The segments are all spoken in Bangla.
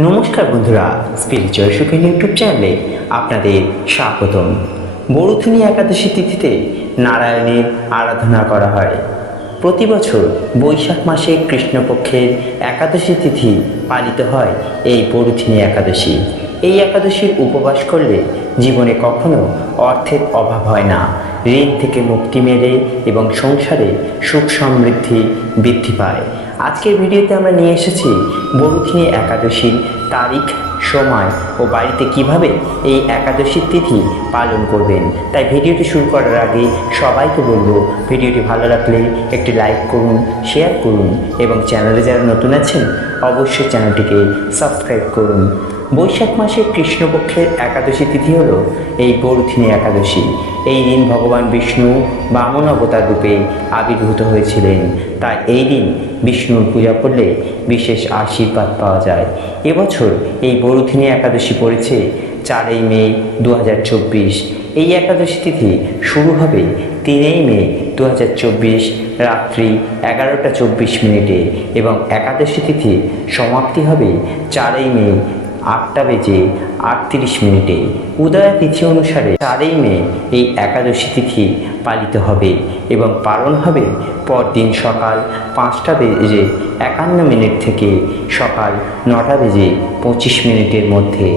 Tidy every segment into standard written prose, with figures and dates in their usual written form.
নমস্কার বন্ধুরা, স্পিরিচুয়াল সুখের ইউটিউব চ্যানেলে আপনাদের স্বাগতম। বরুথিনী একাদশী তিথিতে নারায়ণের আরাধনা করা হয়। প্রতি বছর বৈশাখ মাসে কৃষ্ণপক্ষের একাদশী তিথি পালিত হয় এই বরুথিনী একাদশী। এই একাদশীর উপবাস করলে জীবনে কখনো অর্থের অভাব হয় না, ঋণ থেকে মুক্তি মেলে এবং সংসারে সুখ সমৃদ্ধি বৃদ্ধি পায়। আজকের ভিডিওতে আমরা নিয়ে এসেছি বরুথিনী একাদশীর তারিখ, সময় ও বাড়িতে কিভাবে এই একাদশীর তিথি পালন করবেন। তাই ভিডিওটি শুরু করার আগে সবাইকে বলবো, ভিডিওটি ভালো লাগলে একটি লাইক করুন, শেয়ার করুন এবং চ্যানেলে যারা নতুন আছেন অবশ্যই চ্যানেলটিকে সাবস্ক্রাইব করুন। বৈশাখ মাসে কৃষ্ণপক্ষের একাদশী তিথি হল এই বরুথিনী একাদশী। এই দিন ভগবান বিষ্ণু বামন অবতার রূপে আবির্ভূত হয়েছিলেন। তাই এই দিন বিষ্ণুর পূজা করলে বিশেষ আশীর্বাদ পাওয়া যায়। এবছর এই বরুথিনী একাদশী পড়েছে 4 মে 2024। এই একাদশী তিথি শুরু হবে 3 মে 2024 রাত্রি 11টা 24 মিনিটে এবং একাদশী তিথি সমাপ্তি হবে 4 মে 8টা বেজে 38 মিনিটে। উদয়া তিথি অনুসারে 4 মে এই একাদশী তিথি পালিত হবে এবং পালন হবে পরদিন সকাল 5টা বেজে 51 মিনিট থেকে সকাল 9টা বেজে 25 মিনিটের মধ্যে।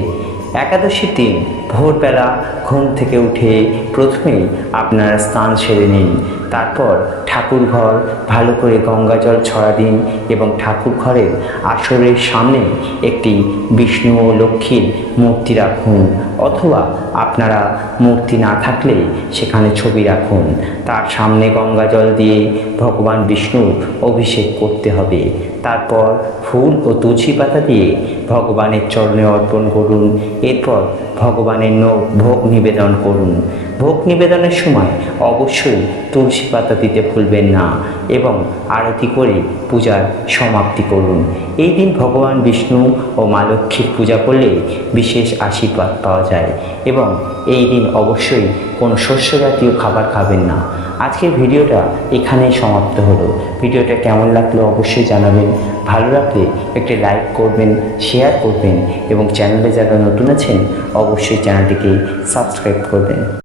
একাদশীর দিন ভোরবেলা ঘুম থেকে উঠে প্রথমেই আপনারা স্নান সেরে নিন। তারপর ঠাকুর ঘর ভালো করে গঙ্গা জল ছড়া দিন এবং ঠাকুর ঘরের আসরের সামনে একটি বিষ্ণু ও লক্ষ্মীর মূর্তি রাখুন, অথবা আপনারা মূর্তি না থাকলে সেখানে ছবি রাখুন। তার সামনে গঙ্গা জল দিয়ে ভগবান বিষ্ণুর অভিষেক করতে হবে। তারপর ফুল ও তুলসী পাতা দিয়ে ভগবানের চরণে অর্পণ করুন। এরপর ভগবানের ভোগ নিবেদন করুন। ভোগ নিবেদনের সময় অবশ্যই তুলসী পাতা দিতে ভুলবেন না এবং আরতি করে পূজার সমাপ্তি করুন। এই দিন ভগবান বিষ্ণু ও মা লক্ষ্মীর পূজা করলে বিশেষ আশীর্বাদ পাওয়া যায় এবং এই দিন অবশ্যই কোনো শস্য জাতীয় খাবার খাবেন না। আজকের ভিডিওটা এখানেই সমাপ্ত হলো। ভিডিওটা কেমন লাগলো অবশ্যই জানাবেন। ভালো লাগলে একটি লাইক করবেন, শেয়ার করবেন এবং চ্যানেলে যারা নতুন আছেন অবশ্যই চ্যানেলটিকে সাবস্ক্রাইব করবেন।